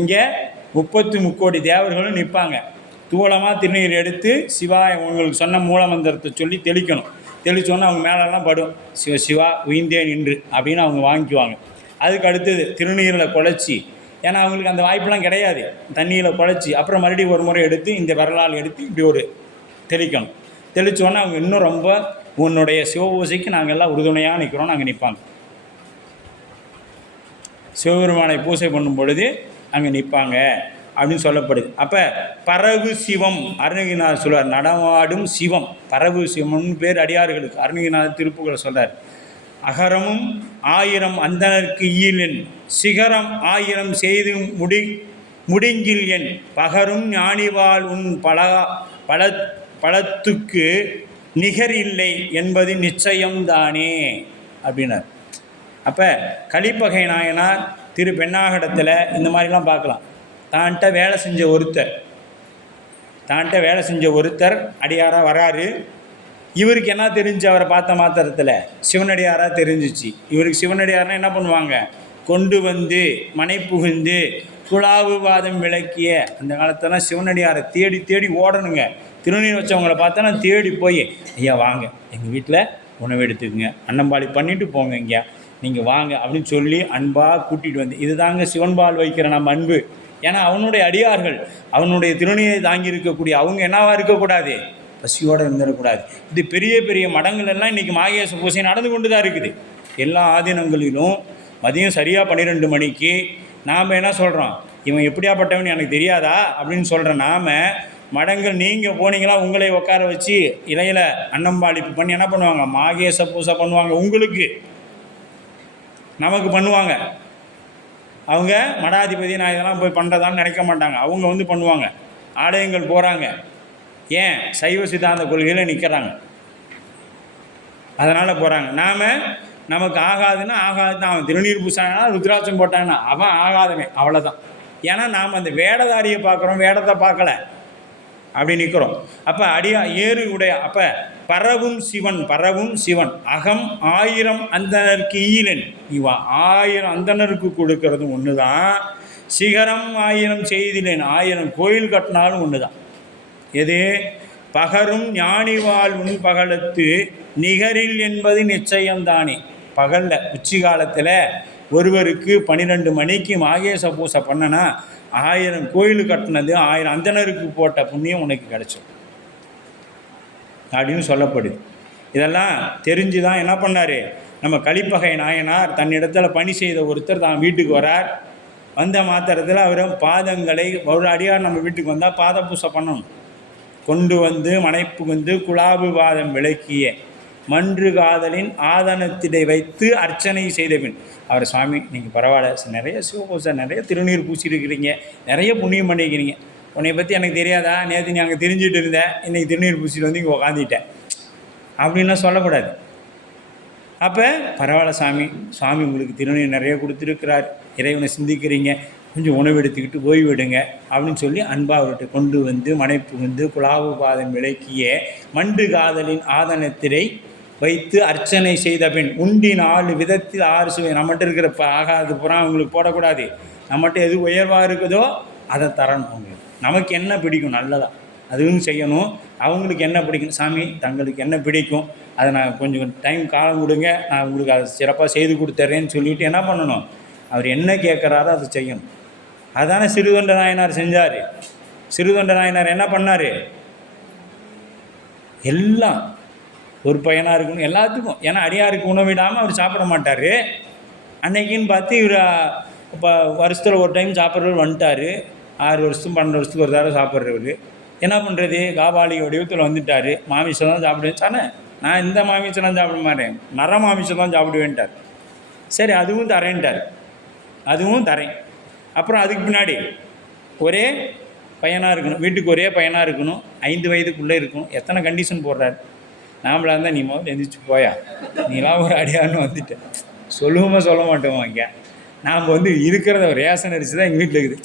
இங்கே 33 தேவர்களும் நிற்பாங்க. தூளமாக திருநீர் எடுத்து சிவாய உங்களுக்கு சொன்ன மூலமந்திரத்தை சொல்லி தெளிக்கணும். தெளித்தோன்னே அவங்க மேலெல்லாம் படும், சிவ சிவா உயிர்ந்தே நின்று அப்படின்னு அவங்க வாங்கிக்குவாங்க. அதுக்கு அடுத்தது திருநீரில் குழச்சி, ஏன்னா அவங்களுக்கு அந்த வாய்ப்பெலாம் கிடையாது, தண்ணியில் குழச்சி அப்புறம் மறுபடியும் ஒரு முறை எடுத்து இந்த வரலாறு எடுத்து இப்படி ஒரு தெளிக்கணும். தெளித்தோன்னே அவங்க இன்னும் ரொம்ப உன்னுடைய சிவபூசைக்கு நாங்கள் எல்லாம் உறுதுணையாக நிற்கிறோன்னு அங்கே நிற்பாங்க. சிவபெருமானை பூசை பண்ணும் பொழுது அங்கே நிற்பாங்க அப்படின்னு சொல்லப்படுது. அப்போ பரவு சிவம் அருணகிரிநாதர் சொல்வார், நடமாடும் சிவம் பரவு சிவம்னு பேர் அடியார்களுக்கு. அருணகிரிநாதர் திருப்புகளை சொல்கிறார், அகரமும் 1000 அந்தனருக்கு ஈலன், சிகரம் 1000 செய்து முடிங்கில் என், பகரும் ஞானிவாள் உன் பலத்துக்கு நிகர் இல்லை என்பது நிச்சயம்தானே அப்படின்னார். அப்போ கலிப்பகை நாயனார் திரு பெண்ணாகடத்தில் இந்த மாதிரிலாம் பார்க்கலாம். தான்கிட்ட வேலை செஞ்ச ஒருத்தர் அடியாராக வராரு. இவருக்கு என்ன தெரிஞ்சு, அவரை பார்த்த மாத்திரத்தில் சிவனடியாராக தெரிஞ்சிச்சு. இவருக்கு சிவனடியார்னால் என்ன பண்ணுவாங்க, கொண்டு வந்து மனை புகுந்து குழாவு வாதம் விளக்கிய அந்த காலத்தெல்லாம் சிவனடியாரை தேடி தேடி ஓடணுங்க. திருநீர் வச்சவங்களை பார்த்தா நான் தேடி போய், ஐயா வாங்க எங்கள் வீட்டில் உணவு எடுத்துக்குங்க, அன்னம்பாளி பண்ணிவிட்டு போங்க, இங்கே நீங்கள் வாங்க அப்படின்னு சொல்லி அன்பாக கூட்டிகிட்டு வந்து, இது தாங்க சிவன்பால் வைக்கிற நம்ம அன்பு. ஏன்னா அவனுடைய அடியார்கள், அவனுடைய திருநீரை தாங்கி இருக்கக்கூடிய அவங்க என்னவாக இருக்கக்கூடாது, பசியோடு இருந்துடக்கூடாது. இது பெரிய பெரிய மடங்கள் எல்லாம் இன்றைக்கி மாகேச பூசை நடந்து கொண்டு தான் இருக்குது. எல்லா ஆதீனங்களிலும் மதியம் சரியாக 12 மணிக்கு நாம் என்ன சொல்கிறோம், இவன் எப்படியாப்பட்டவன் எனக்கு தெரியாதா அப்படின்னு சொல்கிற நாம், மடங்கள் நீங்கள் போனீங்களா உங்களை உட்கார வச்சு இலையில் அன்னம்பாளிப்பு பண்ணி என்ன பண்ணுவாங்க, மாகேச பூசை பண்ணுவாங்க. உங்களுக்கு நமக்கு பண்ணுவாங்க. அவங்க மடாதிபதி நான் இதெல்லாம் போய் பண்ணுறதான்னு நினைக்க மாட்டாங்க. அவங்க வந்து பண்ணுவாங்க. ஆலயங்கள் போகிறாங்க. ஏன்? சைவ சித்தாந்த கொள்கையில் நிற்கிறாங்க, அதனால் போகிறாங்க. நமக்கு ஆகாதுன்னா ஆகாது தான். அவன் திருநீர் பூசானா ருத்ராட்சம் போட்டாங்கன்னா அவன் ஆகாதவன், அவ்வளோதான். ஏன்னா நாம் அந்த வேடதாரியை பார்க்குறோம், வேடத்தை பார்க்கல, அப்படி நிற்கிறோம். அப்போ ஏறு உடைய அப்போ பரவும் சிவன் அகம் 1000 அந்தனருக்கு ஈலன். இவா 1000 அந்தனருக்கு கொடுக்கறதும் ஒன்று தான். சிகரம் 1000 செய்திலேன், 1000 கோயில் கட்டினாலும் ஒன்று தான். எது? பகரும் ஞானிவாள் உன் பகலத்து நிகரில் என்பது நிச்சயம்தானே. பகலில் உச்சி காலத்தில் ஒருவருக்கு 12 மணிக்கு மாகேச பூசை பண்ணனா 1000 கோயில் கட்டினது 1000 அந்தனருக்கு போட்ட புண்ணியம் உனக்கு கிடைச்சோம் அப்படின்னு சொல்லப்படுது. இதெல்லாம் தெரிஞ்சு தான் என்ன பண்ணார் நம்ம கலிப்பகை நாயனார். தன்னிடத்தில் பணி செய்த ஒருத்தர் தான் வீட்டுக்கு வரார். வந்த மாத்திரத்தில் அவர் பாதங்களை, ஒரு அடியார் நம்ம வீட்டுக்கு வந்தால் பாத பூசை பண்ணணும். கொண்டு வந்து மனைப்பு வந்து குலாபு பாதம் விளக்கிய மன்று காதலின் ஆதனத்திடை வைத்து அர்ச்சனை செய்த பின் அவர், சுவாமி நீங்கள் பரவாயில்ல, நிறைய சிவபூசை, நிறைய திருநீர் பூசியிருக்கிறீங்க, நிறைய புண்ணியம் பண்ணிக்கிறீங்க, உன்னை பற்றி எனக்கு தெரியாதா, நேற்று நீ அங்கே தெரிஞ்சுட்டு இருந்தேன், இன்றைக்கி திருநீர் பூசிட்டு வந்து இங்கே உக்காந்துட்டேன் அப்படின்லாம் சொல்லக்கூடாது. அப்போ பரவாயில்ல சுவாமி உங்களுக்கு திருநீர் நிறைய கொடுத்துருக்கிறார், இறைவனை சிந்திக்கிறீங்க, கொஞ்சம் உணவு எடுத்துக்கிட்டு ஓய்வு விடுங்க அப்படின்னு சொல்லி அன்பா அவர்கிட்ட கொண்டு வந்து மனைப்பு வந்து குலாவு பாதம் விளக்கிய மன்று காதலின் ஆதனத்திரை வைத்து அர்ச்சனை செய்த பின் உண்டி 4 விதத்தில் 6 சுவை. நம்மகிட்ட இருக்கிற ஆகாது புறம் அவங்களுக்கு போடக்கூடாது. நம்மகிட்ட எது உயர்வாக இருக்குதோ அதை தரணும். அவங்களுக்கு நமக்கு என்ன பிடிக்கும் நல்லதாக அதுவும் செய்யணும். அவங்களுக்கு என்ன பிடிக்கும், சாமி தங்களுக்கு என்ன பிடிக்கும் அதை நான் கொஞ்சம் டைம் காலம் கொடுங்க, நான் உங்களுக்கு அதை சிறப்பாக செய்து கொடுத்துட்றேன்னு சொல்லிவிட்டு என்ன பண்ணணும், அவர் என்ன கேட்குறாரோ அதை செய்யணும். அதானே சிறுதொண்ட நாயனார் செஞ்சார். சிறுதொண்ட நாயனார் என்ன பண்ணார், எல்லாம் ஒரு பையனாக இருக்கணும் எல்லாத்துக்கும். ஏன்னா அடியாருக்கு உணவிடாமல் அவர் சாப்பிட மாட்டார். அன்னைக்குன்னு பார்த்து இவர் இப்போ வருஷத்தில் ஒரு டைம் சாப்பிட்றவர் வந்துட்டார். 6 வருஷத்துக்கு 12 வருஷத்துக்கு ஒரு தடவை சாப்பிட்றவர். என்ன பண்ணுறது, காபாலி வடிவத்தில் வந்துட்டார். மாமிசம் தான் சாப்பிடுவேன் சானே, நான் இந்த மாமிசம்லாம் சாப்பிட மாட்டேன், நர மாமிசம் தான் சாப்பிடுவேன்ட்டார். சரி அதுவும் தரேன்ட்டார், அதுவும் தரேன். அப்புறம் அதுக்கு பின்னாடி ஒரே பையனாக இருக்கணும், வீட்டுக்கு ஒரே பையனாக இருக்கணும், 5 வயதுக்குள்ளே இருக்கணும். எத்தனை கண்டிஷன் போடுறாரு. நாமளாக இருந்தால் நீ முதல்ல எந்திரிச்சு போயா, நீலாம் ஒரு அடியான்னு வந்துட்டேன் சொல்லுவோமா சொல்ல மாட்டோம். இங்கே நாம் வந்து இருக்கிறத ரேஷன் அரிசி தான் எங்கள் வீட்டில் இருக்குது,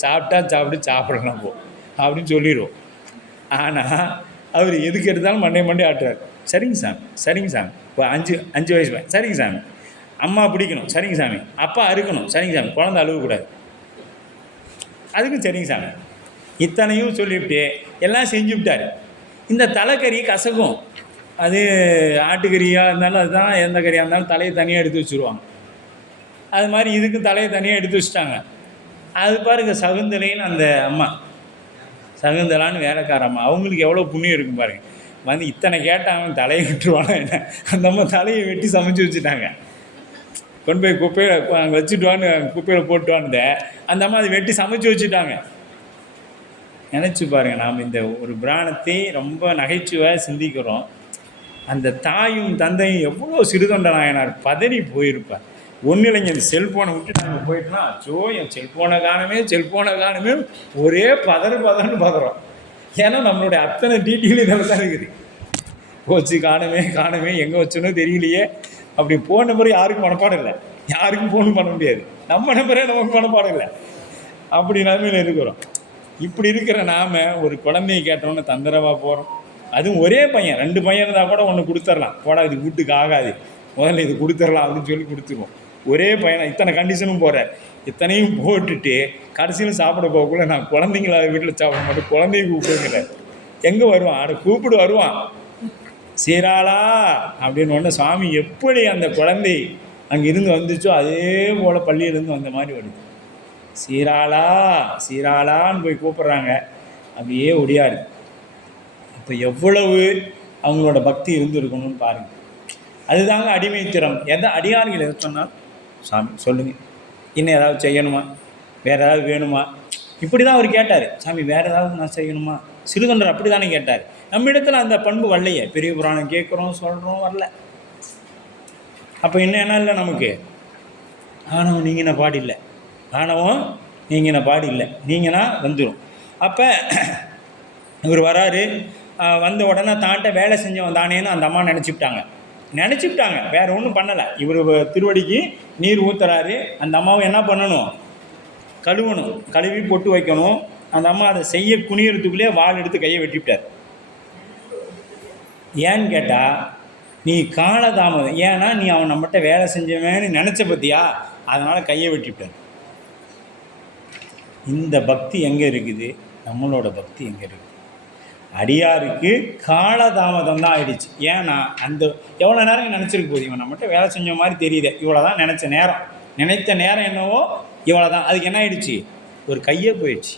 சாப்பிடலாம் போ அப்படின்னு சொல்லிடுவோம். ஆனால் அவர் எதுக்கு எடுத்தாலும் மண்டே ஆட்டுறாரு. சரிங்க சாமி இப்போ 5 வயசு பையன், சரிங்க சாமி. அம்மா பிடிக்கணும், சரிங்க சாமி. அப்பா அறுக்கணும், சரிங்க சாமி. குழந்தை அழுகக்கூடாது, அதுக்கும் சரிங்க சாமி. இத்தனையும் சொல்லிவிட்டு எல்லாம் செஞ்சு விட்டார். இந்த தலைக்கறி கசக்கும், அது ஆட்டுக்கறியாக இருந்தாலும் அதுதான், எந்த கறியாக இருந்தாலும் தலையை தனியாக எடுத்து வச்சுருவாங்க. அது மாதிரி இதுக்கு தலையை தனியாக எடுத்து வச்சுட்டாங்க. அது பாருங்க சகுந்தலைன்னு அந்த அம்மா, சகுந்தலான்னு வேலைக்கார அம்மா, அவங்களுக்கு எவ்வளோ புண்ணியம் இருக்கும் பாருங்கள். வந்து இத்தனை கேட்டாங்க, தலையை விட்டுருவாங்க என்ன, அந்த அம்மா தலையை வெட்டி சமைச்சு வச்சுட்டாங்க. கொண்டு போய் குப்பையில் வச்சுட்டுவான்னு குப்பையில் போட்டுவான்னு அந்த அம்மா அதை வெட்டி சமைச்சு வச்சுட்டாங்க. நினச்சி பாருங்கள், நாம் இந்த ஒரு பிராணத்தை ரொம்ப நகைச்சுவையாக சிந்திக்கிறோம். அந்த தாயும் தந்தையும் எவ்வளோ சிறுதொண்ட நாயனார் பதறி போயிருப்பார். ஒன்றும் இல்லைங்க, இந்த செல்ஃபோனை விட்டு நாங்கள் போயிட்டோன்னா, அச்சோ என் செல்ஃபோனை காணுமே ஒரே பதறன்னு பதறோம். ஏன்னா நம்மளுடைய அத்தனை டீட்டெயில் இதில் தான் இருக்குது. போச்சு காணுமே எங்கே வச்சோன்னோ தெரியலையே. அப்படி போன நம்பர் யாருக்கும் மனப்பாடம் இல்லை, யாருக்கும் ஃபோன் பண்ண முடியாது, நம்ம நம்பரே நமக்கு மனப்பாடம் இல்லை. அப்படி நிலைமையில் இருக்கிறோம். இப்படி இருக்கிற நாம் ஒரு குழந்தையை கேட்டோன்னு தந்திரமாக போகிறோம். அதுவும் ஒரே பையன், 2 பையன் இருந்தால் கூட ஒன்று கொடுத்துடலாம், போடா இது வீட்டுக்கு ஆகாது, முதல்ல இது கொடுத்துடலாம் அப்படின்னு சொல்லி கொடுத்துருவோம். ஒரே பையனை இத்தனை கண்டிஷனும் போகிறார். இத்தனையும் போட்டுட்டு கடைசியில் சாப்பிட போகக்குள்ள நான் குழந்தைங்கள வீட்டில் சாப்பிட மாட்டேன், குழந்தைய கூப்பிடுங்கிறார். எங்கே வருவான், அதை கூப்பிடு வருவான், சீராளா அப்படின்னு ஒன்று. சுவாமி எப்படி அந்த குழந்தை அங்கே இருந்து வந்துச்சோ அதே போல் பள்ளியிலேருந்து வந்த மாதிரி வருது. சீராளான்னு போய் கூப்பிட்றாங்க, அப்படியே ஒடியாரு. இப்போ எவ்வளவு அவங்களோட பக்தி இருந்துருக்கணும்னு பாருங்கள். அதுதாங்க அடிமைத்திறம். அடியார்கள் எதை சொன்னால், சாமி சொல்லுங்கள், இன்னும் ஏதாவது செய்யணுமா, வேறு ஏதாவது வேணுமா, இப்படி தான் அவர் கேட்டார். சாமி வேறு ஏதாவது நான் செய்யணுமா, சிறுதொண்டர் அப்படி தானே கேட்டார். நம்ம இடத்துல அந்த பண்பு வரலையே. பெரிய புராணம் கேட்குறோம் சொல்கிறோம், வரல. அப்போ இன்னும் என்ன இல்லை நமக்கு, ஆணவம் நீங்கின பாடு இல்லை, நீங்கன்னா வந்துடும். அப்போ இவர் வராரு, வந்த உடனே தான்ட்ட வேலை செஞ்சவன் தானேன்னு அந்த அம்மா நினச்சிக்கிட்டாங்க, வேறு ஒன்றும் பண்ணலை. இவர் திருவடிக்கு நீர் ஊற்றுறாரு, அந்த அம்மாவை என்ன பண்ணணும், கழுவணும், கழுவி பொட்டு வைக்கணும். அந்த அம்மா அதை செய்ய குனியறதுக்குள்ளேயே வாள் எடுத்து கையை வெட்டிவிட்டார். ஏன்னு கேட்டால், நீ காலதாமதம், ஏன்னா நீ அவன் நம்மகிட்ட வேலை செஞ்சவன்னு நினச்ச பற்றியா, அதனால் கையை வெட்டிவிட்டார். இந்த பக்தி எங்கே இருக்குது, நம்மளோட பக்தி எங்கே இருக்குது? அடியாருக்கு காலதாமதம் தான் ஆயிடுச்சு. ஏன்னா அந்த எவ்வளோ நேரம் நினச்சிருக்கு போகுது, இவன் நம்மகிட்ட வேலை செஞ்ச மாதிரி தெரியுது, இவ்வளோ தான் நினைத்த நேரம் என்னவோ இவ்வளோ தான். அதுக்கு என்ன ஆயிடுச்சு, ஒரு கையே போயிடுச்சு.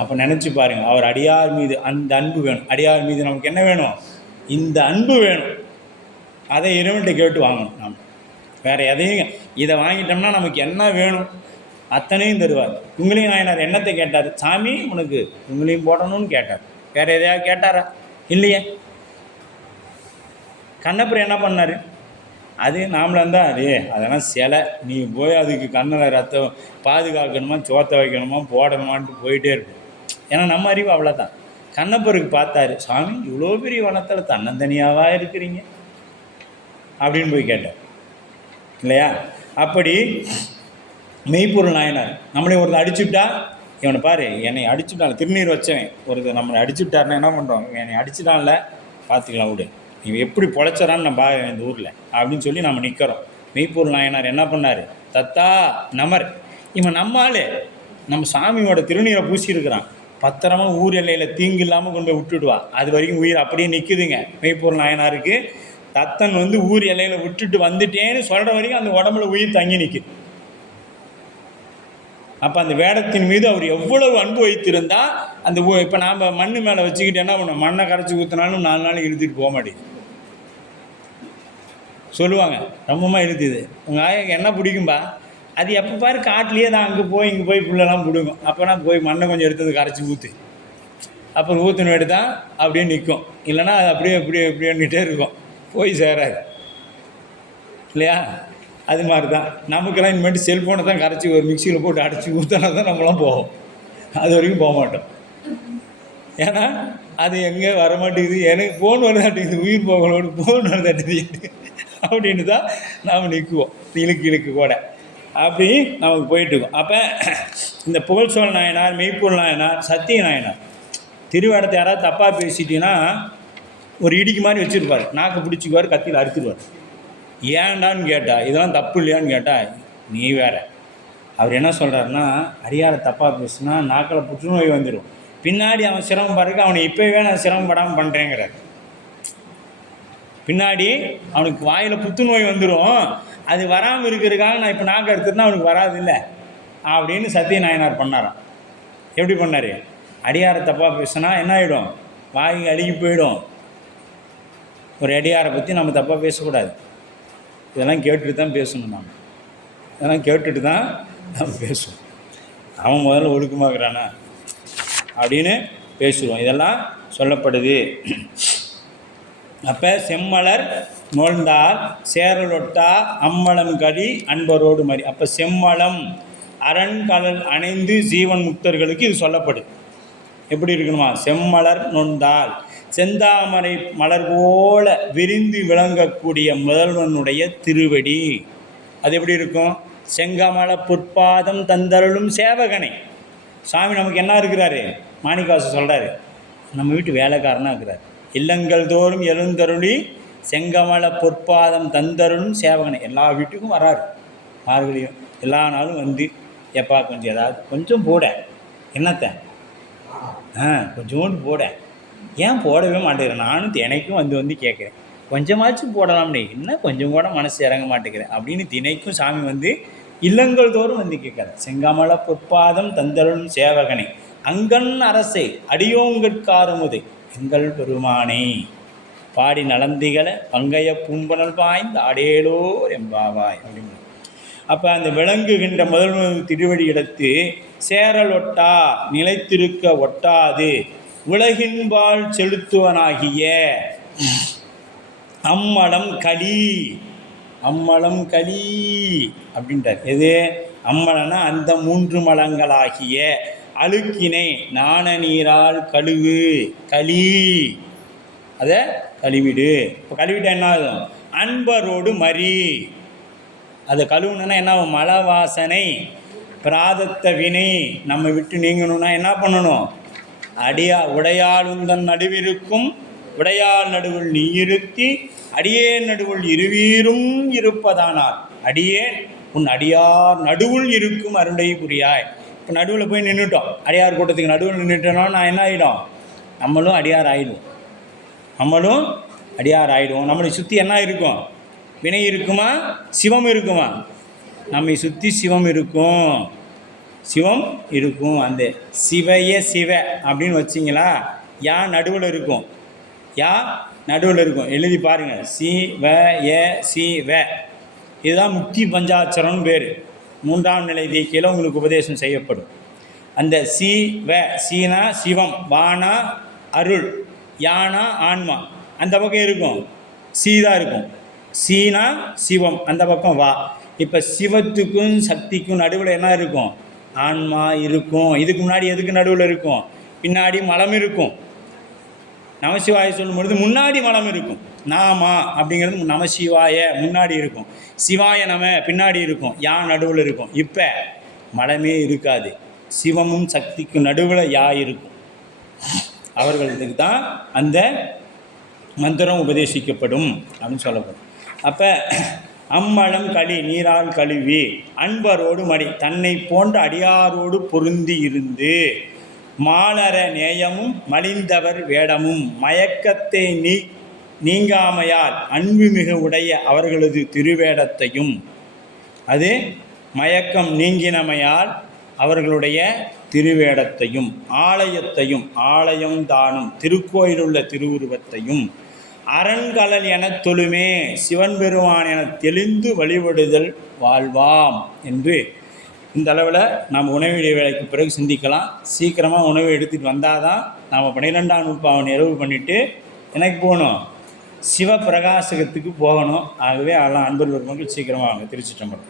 அப்போ நினச்சி பாருங்கள், அவர் அடியார் மீது அந்த அன்பு வேணும். அடியார் மீது நமக்கு என்ன வேணும், இந்த அன்பு வேணும். அதை இறைவன்கிட்ட கேட்டு வாங்கணும். நாம் வேறு எதையும், இதை வாங்கிட்டோம்னா நமக்கு என்ன வேணும் அத்தனையும் தருவார். உங்களையும் நாயனார் என்னத்தை கேட்டார், சாமி உனக்கு உங்களையும் போடணும்னு கேட்டார். வேறு எதையாவது கேட்டாரா? இல்லையே. கண்ணப்பர் என்ன பண்ணார், அது நாமளாக தான், அதெல்லாம் சிலை, நீ போய் அதுக்கு கண்ணில் ரத்தம் பாதுகாக்கணுமா, சோத்தை வைக்கணுமா, போடணுமான்ட்டு போயிட்டே இருக்கும். ஏன்னா நம்ம அறிவு அவ்வளோதான். கண்ணப்பருக்கு பார்த்தாரு, சாமி இவ்வளோ பெரிய வனத்தில் தன்னந்தனியாவா இருக்கிறீங்க அப்படின்னு போய் கேட்டார் இல்லையா? அப்படி மெய்ப்பொருள் நாயனார் நம்மளே ஒருத்தர் அடிச்சுட்டா, இவனை பாரு என்னை அடிச்சுட்டான், திருநீர் வச்சவன் ஒருத்தர் நம்மளை அடிச்சுட்டாருன்னா என்ன பண்ணுறோம், என்னை அடிச்சுட்டான்ல பார்த்துக்கலாம் விடு, இவன் எப்படி பொழைச்சறான்னு நம்ம இந்த ஊரில் அப்படின்னு சொல்லி நம்ம நிற்கிறோம். மெய்ப்பொருள் நாயனார் என்ன பண்ணார், தத்தா நமர், இவன் நம்மால் நம்ம சாமியோட திருநீரை பூசியிருக்கிறான், பத்திரமா ஊர் எல்லையில் தீங்கு இல்லாமல் கொண்டு போய் விட்டுடுவான், அது வரைக்கும் உயிர் அப்படியே நிற்குதுங்க. மெய்ப்பொருள் நாயனாருக்கு தத்தன் ஊர் எல்லையில் விட்டுட்டு வந்துட்டேன்னு சொல்கிற வரைக்கும் அந்த உடம்புல உயிர் தங்கி நிற்குது. அப்போ அந்த வேடத்தின் மீது அவர் எவ்வளவு அன்பு வைத்திருந்தால் அந்த இப்போ நாம் மண் மேலே வச்சுக்கிட்டு என்ன பண்ணோம், மண்ணை கரைச்சி ஊற்றினாலும் 4 நாள் இழுத்துட்டு போக மாட்டேங்குது சொல்லுவாங்க. ரொம்பமாக இழுத்துது. உங்கள் ஆயாக்கு என்ன பிடிக்கும்பா, அது எப்போ பாரு காட்டிலேயே தான் அங்கே போய் இங்கே போய் புள்ளெல்லாம் பிடுங்கும். அப்போனா போய் மண்ணை கொஞ்சம் எடுத்தது கரைச்சி ஊற்று, அப்புறம் ஊற்றின எடுத்தால் அப்படியே நிற்கும், இல்லைன்னா அது அப்படியே எப்படின்னுட்டே இருக்கும், போய் சேராது இல்லையா? அது மாதிரி தான் நமக்கெல்லாம் இனிமேட்டு செல்ஃபோனை தான் கரைச்சி ஒரு மிக்சியில் போட்டு அடைச்சி ஊற்றினா தான் நம்மளாம் போவோம், அது வரைக்கும் போக மாட்டோம். ஏன்னா அது எங்கே வரமாட்டேங்குது, எனக்கு ஃபோன் வரதாட்டுக்குது, உயிர் போகலோடு ஃபோன் வரதாட்டுது அப்படின்னு தான் நாம் நிற்குவோம், இழுக்கு கூட அப்படி நமக்கு போயிட்டுருக்கோம். அப்போ இந்த புகழ்ச்சோழ நாயனார், மெய்ப்பொருள் நாயனார், சத்திய நாயனார் திருவேடத்தை யாராவது தப்பாக பேசிட்டீங்கன்னா ஒரு இடிக்கு மாதிரி வச்சுருப்பார், நாக்கு பிடிச்சிக்குவார், கத்தியில் அறுத்துடுவார். ஏன்டான்னு கேட்டால், இதெல்லாம் தப்பு இல்லையான்னு கேட்டால், நீ வேற. அவர் என்ன சொல்கிறாருன்னா, அடியாரை தப்பாக பேசுனா நாக்கில் புற்றுநோய் வந்துடும், பின்னாடி அவன் சிரமப்படுறதுக்கு அவனை இப்போவே நான் சிரமப்படாமல் பண்ணுறேங்கிறார். பின்னாடி அவனுக்கு வாயில் புற்றுநோய் வந்துடும், அது வராமல் இருக்கிறதுக்காக நான் இப்போ நாக்கு அறுத்துனா அவனுக்கு வராது இல்லை அப்படின்னு சத்திய நாயனார் பண்ணாராம். எப்படி பண்ணார், அடியாரை தப்பாக பேசுனா என்ன ஆகிடும், வாய் அழுகி போயிடும். ஒரு அடியாரை பற்றி நம்ம தப்பாக பேசக்கூடாது, இதெல்லாம் கேட்டுட்டு தான் பேசணும். இதெல்லாம் கேட்டுட்டு தான் நம்ம பேசுவோம். அவன் முதல்ல ஒழுக்கமாகறானா அப்படின்னு பேசுவோம், இதெல்லாம் சொல்லப்படுது. அப்போ செம்மலர் நோழ்ந்தால் சேரலொட்டா அம்மலம் கடி அன்பரோடு மாதிரி. அப்போ செம்மலம் அரண்கலல் அணைந்து ஜீவன் முக்தர்களுக்கு இது சொல்லப்படுது. எப்படி இருக்கணுமா, செம்மலர் நொந்தால் செந்தாமரை மலர் போல விரிந்து விளங்கக்கூடிய முதல்வனுடைய திருவடி, அது எப்படி இருக்கும், செங்கமல பொற்பாதம் தந்தருளும் சேவகனை. சாமி நமக்கு என்ன இருக்கிறாரு, மாணிக்கவாசு சொல்கிறாரு, நம்ம வீட்டு வேலைக்காரனாக இருக்கிறார். இல்லங்கள் தோறும் எழுந்தருளி செங்கமல பொற்பாதம் தந்தருளும் சேவகனை. எல்லா வீட்டுக்கும் வராரு, மார்கழியும் எல்லா நாளும் வந்து, எப்பா கொஞ்சம் ஏதாவது கொஞ்சம் போட, என்னத்தை கொஞ்சோண்டு போட, ஏன் போடவே மாட்டேங்கிறேன், நானும் தினைக்கும் வந்து கேட்குறேன், கொஞ்சமாச்சும் போடலாம்னே, என்ன கொஞ்சம் கூட மனசு இறங்க மாட்டேங்கிறேன் அப்படின்னு தினைக்கும் சாமி இல்லங்கள் தோறும் கேட்குறேன். செங்கமல பொற்பாதம் தந்தருளும் சேவகனை அங்கன் அரசை அடியோங்கட்காரமுதை எங்கள் பெருமானே பாடி நலந்திகளை பங்கைய பூம்பனல் பாய்ந்து ஆடேலோர் எம்பாவாய் அப்படின்னு. அப்போ அந்த விளங்குகின்ற முதல்வர் திருவடி இடத்து சேரல் ஒட்டா நிலைத்திருக்க ஒட்டாது உலகின்பால் செலுத்துவனாகிய அம்மலம் களி அப்படின்றார். எது அம்மலனா அந்த 3 மலங்களாகிய அழுக்கினை நாண நீரால் கழுவு, களி, அதை கழுவிடு. இப்போ கழுவிட்டா என்ன ஆகும்? அன்பரோடு மறி, அதை கழுவுணுன்னா என்ன ஆகும்? மல வாசனை, பிராதத்த வினை நம்ம விட்டு நீங்கணும்னா என்ன பண்ணணும்? உடையாள் உந்தன் நடுவிருக்கும் உடையாள் நடுவுள் நீ இருத்தி அடியேன் நடுவுள் இருவீரும் இருப்பதானால் அடியேன் உன் அடியார் நடுவுள் இருக்கும் அருளை புரியாய். இப்போ நடுவில் போய் நின்றுட்டோம், அடியார் கூட்டத்துக்கு நடுவில் நின்றுட்டோன்னா நான் என்ன ஆகிடும்? நம்மளும் அடியார் ஆகிடுவோம். நம்மளை சுற்றி என்ன இருக்கும்? வினை இருக்குமா, சிவம் இருக்குமா? நம்மை சுற்றி சிவம் இருக்கும். அந்த சிவைய சிவ அப்படின்னு வச்சிங்களா, யா நடுவில் இருக்கும். எழுதி பாருங்கள். சிவ. இதுதான் முக்தி பஞ்சாட்சரம்னு பேர். 3ஆம் நிலை தீக்கையில் உங்களுக்கு உபதேசம் செய்யப்படும். அந்த சீனா சிவம், வானா அருள், யானா ஆன்மா, அந்த பக்கம் இருக்கும். தான் இருக்கும். சீனா சிவம், அந்த பக்கம் வா. இப்போ சிவத்துக்கும் சக்திக்கும் நடுவில் என்ன இருக்கும்? ஆன்மா இருக்கும். இதுக்கு முன்னாடி எதுக்கு நடுவில் இருக்கும்? பின்னாடி மலம் இருக்கும். நமசிவாய சொல்லும் பொழுது முன்னாடி மலம் இருக்கும். நாமா அப்படிங்கிறது நமசிவாய முன்னாடி இருக்கும், சிவாய நம பின்னாடி இருக்கும், யா நடுவில் இருக்கும். இப்போ மலமே இருக்காது. சிவமும் சக்திக்கும் நடுவில் யா இருக்கும். அவர்களுக்கு தான் அந்த மந்திரம் உபதேசிக்கப்படும் அப்படின்னு சொல்லப்படும். அப்போ அம்மலம் களி நீரால் கழுவி அன்பரோடு மடி தன்னை போன்ற அடியாரோடு பொருந்தி இருந்து மாலர நேயமும் மலிந்தவர் வேடமும் மயக்கத்தை நீங்காமையால் அன்புமிகு உடைய அவர்களது திருவேடத்தையும், அது மயக்கம் நீங்கினமையால் அவர்களுடைய திருவேடத்தையும் ஆலயத்தையும், ஆலயம் தானும் திருக்கோயிலுள்ள திருவுருவத்தையும் அரண்கலல் என தொழுமே சிவன் பெருமான் என தெளிந்து வழிபடுதல் வாழ்வாம் என்று இந்த அளவில் நாம் உணவு இடைவேளைக்கு பிறகு சிந்திக்கலாம். சீக்கிரமாக உணவு எடுத்துகிட்டு வந்தால் தான் நாம் 12ஆம் நூற்பாவை நிறைவு பண்ணிவிட்டு எனக்கு போகணும், சிவபிரகாசகத்துக்கு போகணும். ஆகவே அதெல்லாம் அன்பர் பெருமக்கள் சீக்கிரமாக வாங்க. திருச்சிற்றம்பலம்.